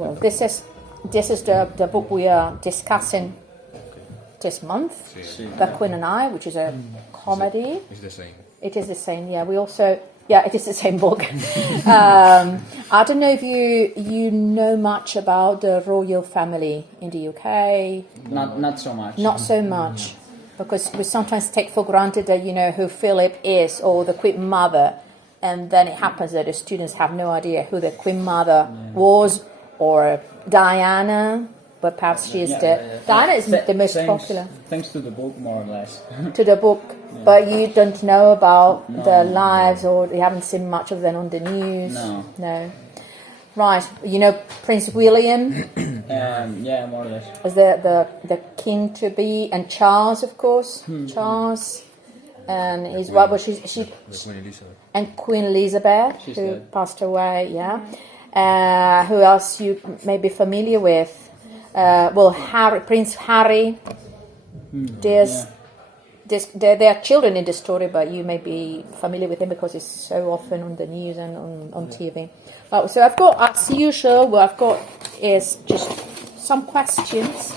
well, this is the book we are discussing this month, The Queen and I, which is a comedy. It's the same. It is the same, yeah. It is the same book. I don't know if you know much about the royal family in the UK. Not so much. Not so much, because we sometimes take for granted that you know who Philip is or the Queen Mother, and then it happens that the students have no idea who the Queen Mother was, or Diana. But perhaps she is Diana is the most popular. Thanks to the book, more or less. To the book, but you don't know about their lives, or you haven't seen much of them on the news. No. Right, you know Prince William. Yeah, more or less. Was the king to be, and Charles, of course, Charles, and his wife was she Queen Elizabeth. and Queen Elizabeth, She's who dead. passed away. Yeah. Who else you may be familiar with? Prince Harry. There are children in the story, but you may be familiar with him because it's so often on the news and on TV. So I've got, as usual, what I've got is just some questions.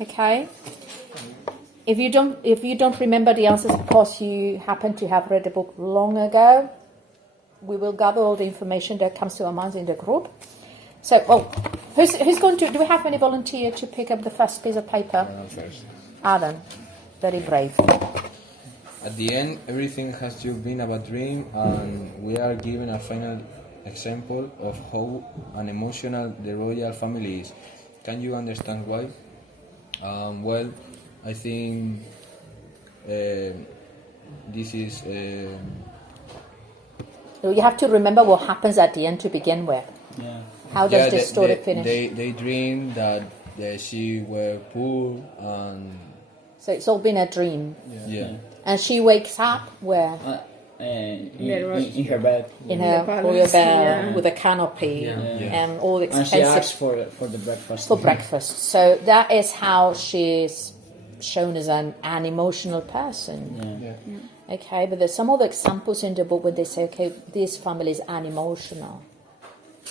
Okay. If you don't remember the answers because you happen to have read the book long ago, we will gather all the information that comes to our minds in the group. So, who's going to? Do we have any volunteer to pick up the first piece of paper? First. Adam, very brave. At the end, everything has just been about dream, and we are given a final example of how unemotional the royal family is. Can you understand why? Well, I think this is. You have to remember what happens at the end to begin with. Yeah. How does the story finish? They dream that she were poor, and So it's all been a dream. yeah. And she wakes up where? In her bed. In her royal bed with a canopy and all And she expensive asks for the breakfast. for breakfast. So that is how she's shown as an emotional person. Yeah. Okay, but there's some other examples in the book where they say, okay, this family is unemotional.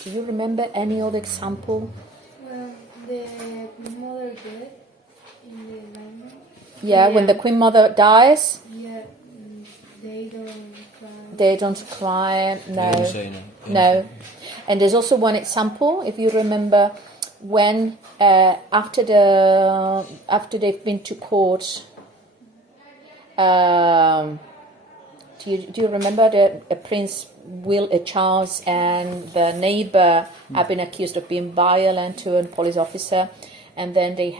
Do you remember any other example? Well, the mother dead in the line. Yeah, when the Queen Mother dies, Yeah, they don't cry. they don't cry. No, They don't say no. no. And there's also one example, if you remember, when after they've been to court. Do you remember that Prince Charles and the neighbor have been accused of being violent to a police officer, and then they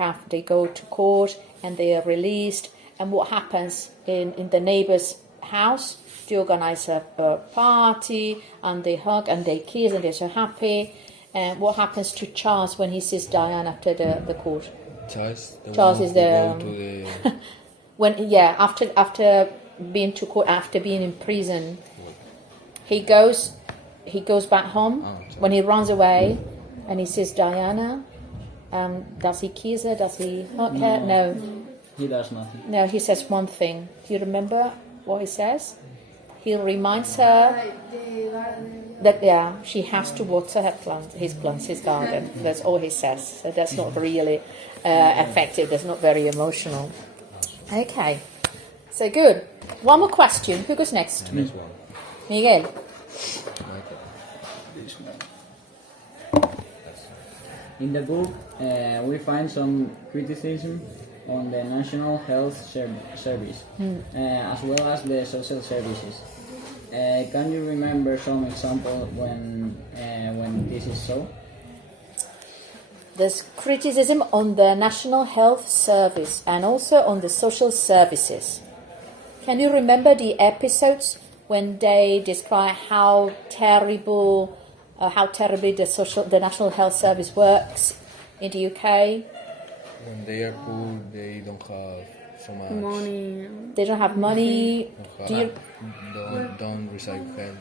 go to court and they are released. And what happens in the neighbor's house? They organize a party and they hug and they kiss and they're so happy. And what happens to Charles when he sees Diane after the court? Charles is after being to court, after being in prison, he goes back home. When he runs away and he sees Diana, does he kiss her? Does he hug her? No. He does nothing. No, he says one thing. Do you remember what he says? He reminds her that she has to water his plants, his garden. That's all he says. So that's not really effective. That's not very emotional. Okay. So good. One more question. Who goes next? Next one. Miguel. In the book, we find some criticism on the National Health Service, as well as the social services. Can you remember some example when this is so? There's criticism on the National Health Service and also on the social services. Can you remember the episodes when they describe how terribly the National Health Service works in the UK? When they are poor, they don't have so much Money. They don't have money. Don't receive help.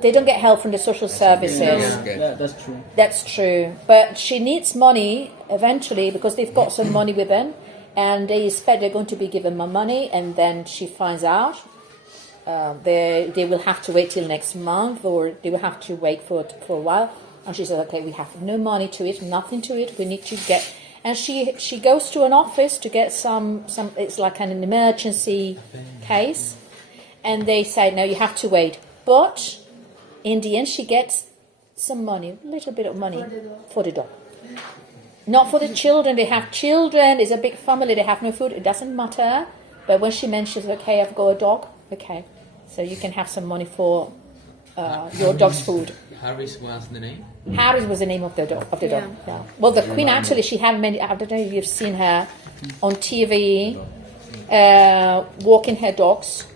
They don't get help from the social services. Yeah, that's true. That's true. But she needs money eventually because they've got some money with them and they expect they're going to be given more money, and then she finds out they will have to wait till next month, or they will have to wait for a while. And she says, okay, we have no money to it, nothing to it. We need to get, and she goes to an office to get some. It's like an emergency case, and they say, no, you have to wait. But in the end, she gets some money, a little bit of money for the dog. Not for the children. They have children. It's a big family. They have no food. It doesn't matter. But when she mentions, okay, I've got a dog. Okay, so you can have some money for your dog's food. Harris was the name? Harris was the name of the dog. Yeah. Well, the Queen actually, she had many. I don't know if you've seen her on TV walking her dogs.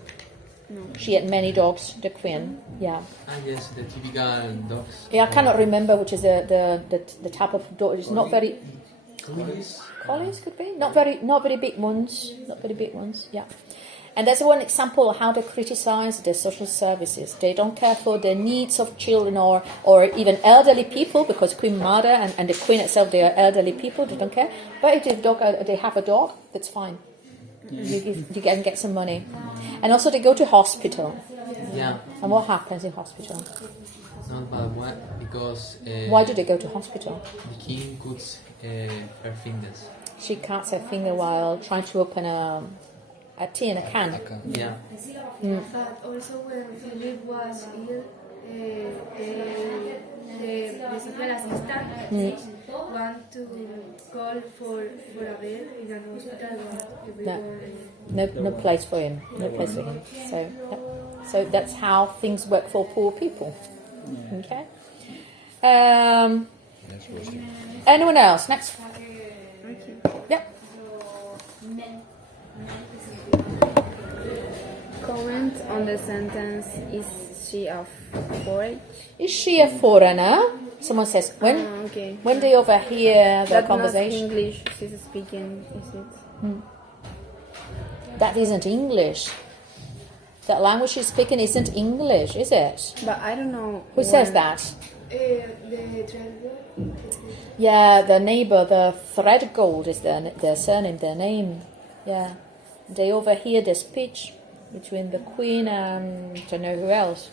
No. She had many dogs. The Queen. Yeah. Yes, the typical dogs. Yeah, I cannot remember which is the type of dog. It's not very. Collies? Collies could be not very big ones. Not very big ones. Yeah. And that's one example of how they criticize the social services. They don't care for the needs of children or even elderly people, because Queen Mother and the Queen itself, they are elderly people, they don't care. But if they have a dog, that's fine. You can get some money. And also they go to hospital. Yeah. And what happens in hospital? Not bad. Why? Because... Why do they go to hospital? The king cuts her fingers. She cuts her finger while trying to open a tea in a can. Yeah. But also when Philip was ill, the social assistant want to call for a bed in an hospital. No place for him. No place for him. So, yeah. So that's how things work for poor people. Okay. Next question. Anyone else? Next. Yeah. Comment on the sentence, is she a foreigner? Is she a foreigner? Someone says, Okay. when they overhear the That's conversation. not English she's speaking, is it? That isn't English. That language she's speaking isn't English, is it? But I don't know. Who says that? The driver. Yeah, the neighbor, the Threadgold is their surname, their name. Yeah. They overhear the speech between the Queen and I don't know who else,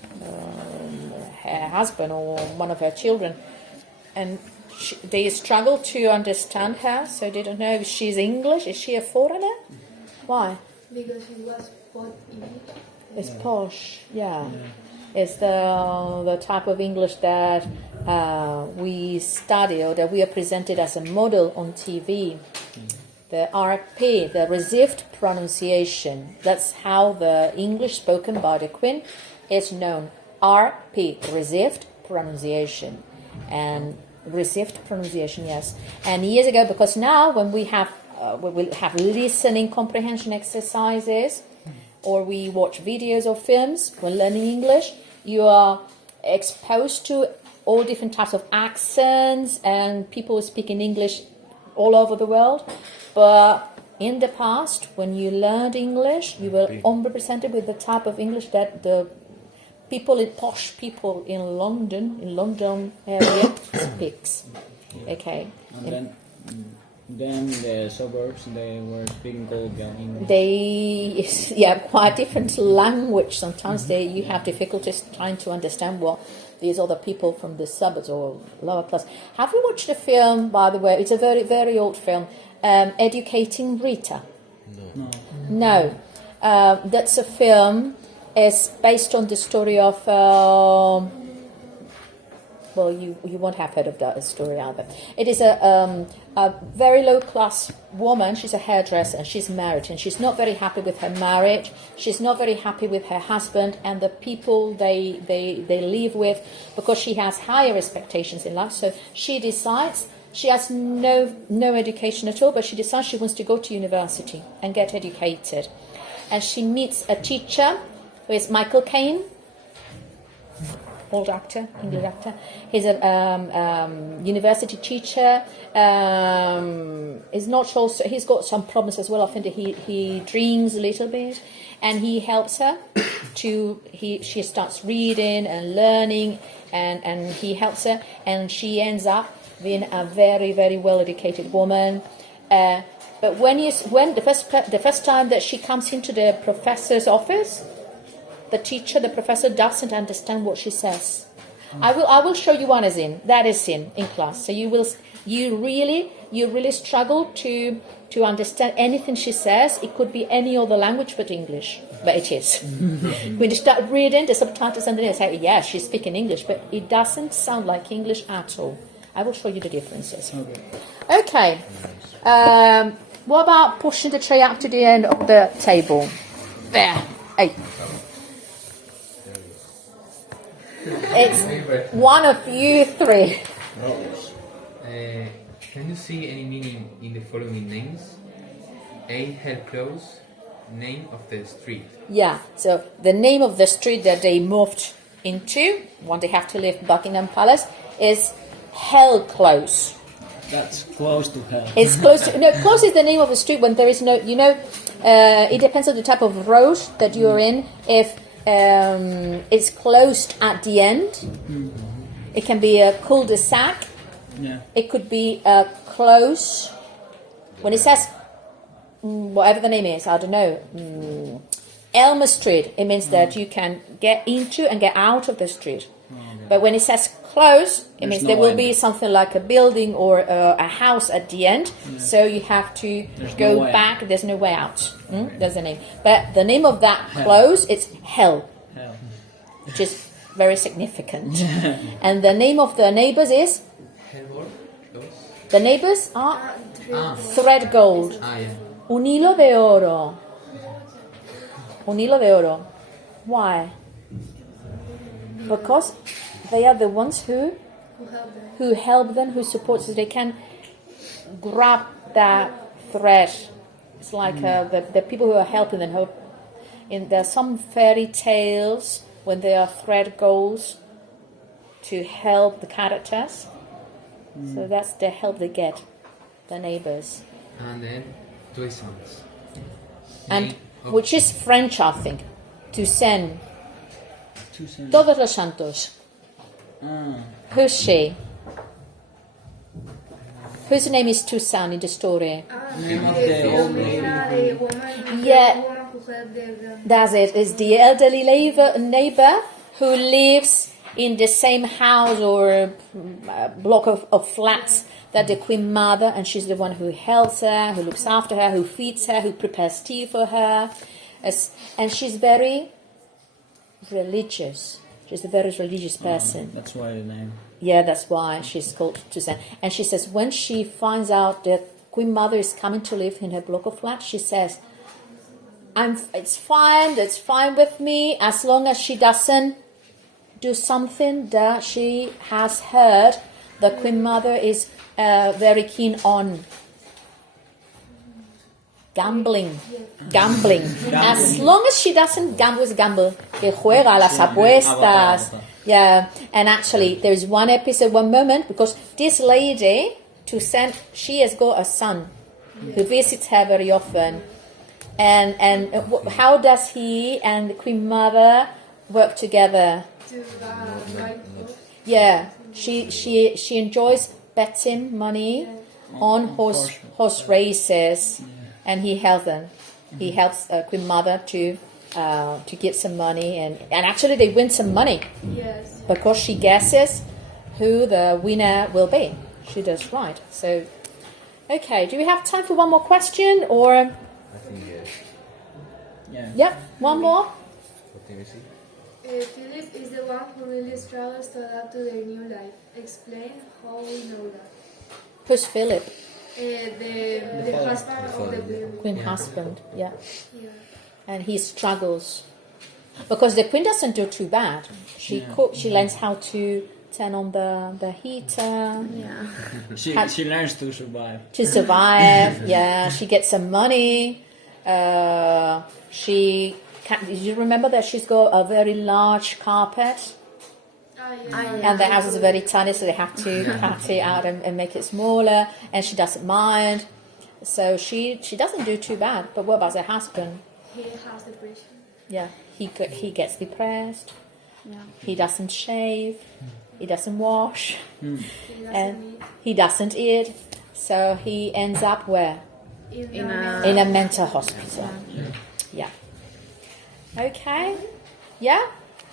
her husband or one of her children. And they struggle to understand her, so they don't know if she's English. Is she a foreigner? Why? Because he was both English. It's posh, yeah. It's the type of English that we study or that we are presented as a model on TV. The RP, the received pronunciation, that's how the English spoken by the Queen is known. RP, received pronunciation. And received pronunciation, yes. And years ago, because now when we will have listening comprehension exercises, or we watch videos or films when learning English, you are exposed to all different types of accents and people speaking English all over the world. But in the past, when you learned English, you were only presented with the type of English that the posh people in London area speaks. Okay. And then the suburbs, they were speaking colloquial English. They quite different language. Sometimes you have difficulties trying to understand what these other people from the suburbs or lower class. Have you watched the film, by the way? It's a very, very old film, Educating Rita. No. That's a film. It's based on the story of well, you won't have heard of that story either. It is a very low class woman. She's a hairdresser and she's married, and she's not very happy with her marriage. She's not very happy with her husband and the people they live with, because she has higher expectations in life. So she decides, she has no education at all, but she decides she wants to go to university and get educated. And she meets a teacher who is Michael Caine. Old actor, English actor. He's a university teacher. He's not sure. He's got some problems as well. I think he drinks a little bit, and he helps her to. She starts reading and learning, and he helps her, and she ends up being a very, very well educated woman. But when the first time that she comes into the professor's office, the professor doesn't understand what she says. I will show you one as in. That is in class. So you really struggle to understand anything she says. It could be any other language but English. But it is. When you start reading the subtitles and then you say, yeah, she's speaking English, but it doesn't sound like English at all. I will show you the differences. Okay. What about pushing the tray up to the end of the table? There. Hey. It's one of you three. Can you see any meaning in the following names? A. Help close. Name of the street. Yeah, so the name of the street that they moved into when they have to leave Buckingham Palace is Hell Close. That's close to hell. It's close to, no, close is the name of the street when there is no, it depends on the type of road that you're in. If it's closed at the end, it can be a cul-de-sac. Yeah. It could be a close. When it says whatever the name is, I don't know, Elm Street, it means that you can get into and get out of the street. But when it says close, it means there will be something like a building or a house at the end. So you have to go back. There's no way out. There's the name. But the name of that close, it's Hell, which is very significant. And the name of the neighbors is? The neighbors are Thread Gold. Yeah. Un hilo de oro. Un hilo de oro. Why? Because they are the ones who help them, who support, so they can grab that thread. It's like the people who are helping them. There are some fairy tales when there are thread goals to help the characters. So that's the help they get, the neighbors. And then Toussaint. And which is French, I think. Toussaint. Toussaint. Todos los Santos. Who's she? Whose name is Toussaint in the story? Name of the old lady. Yeah, that's it. It's the elderly neighbor who lives in the same house or block of flats that the Queen Mother, and she's the one who helps her, who looks after her, who feeds her, who prepares tea for her. And she's very religious. She's a very religious person. That's why the name. Yeah, that's why she's called Toussaint. And she says when she finds out that Queen Mother is coming to live in her block of flats, she says, it's fine with me as long as she doesn't do something that she has heard the Queen Mother is very keen on. Gambling. As long as she doesn't gamble, que juega a las apuestas. Yeah, and actually there's one moment, because this lady, Toussaint, she has got a son who visits her very often. And how does he and the Queen Mother work together? Yeah, she enjoys betting money on horse races. And he helps them. He helps Queen Mother to get some money, and actually they win some money. Yes. Because she guesses who the winner will be. She does right. So, okay. Do we have time for one more question, or? I think yes. Yeah. Yep. One more. What can you see? Philip is the one who really struggles to adapt to their new life. Explain how we know that. Who's Philip? The husband of the Queen husband. Yeah. Yeah. And he struggles because the Queen doesn't do too bad. She cooks. She learns how to turn on the heater. Yeah. She learns to survive. To survive. Yeah. She gets some money. She can. Did you remember that she's got a very large carpet? And the house is very tiny, so they have to cut it out and make it smaller. And she doesn't mind, so she doesn't do too bad. But what about her husband? He has depression. Yeah, he gets depressed. Yeah. He doesn't shave. He doesn't wash, He doesn't and eat. he doesn't eat. So he ends up where? In In a mental hospital. Yeah. Okay. Yeah.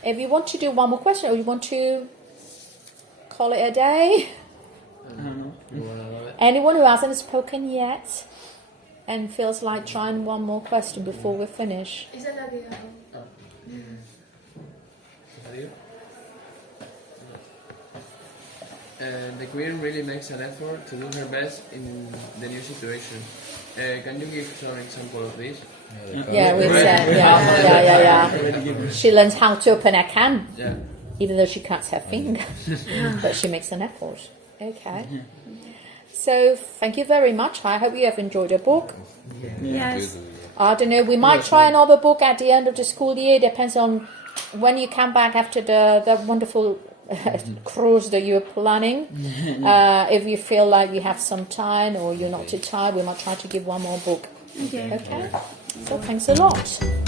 If you want to do one more question, or you want to call it a day? Anyone who hasn't spoken yet and feels like trying one more question before we finish? Esa es la que hago. The queen really makes an effort to do her best in the new situation. Can you give some example of this? Yeah, we said, yeah. She learns how to open a can, Yeah. even though she cuts her finger, but she makes an effort. Okay. So, thank you very much. I hope you have enjoyed the book. Yes. I don't know, we might try another book at the end of the school year. Depends on when you come back after the wonderful cruise that you're planning. If you feel like you have some time or you're not too tired, we might try to give one more book. Okay. Okay? So, thanks a lot.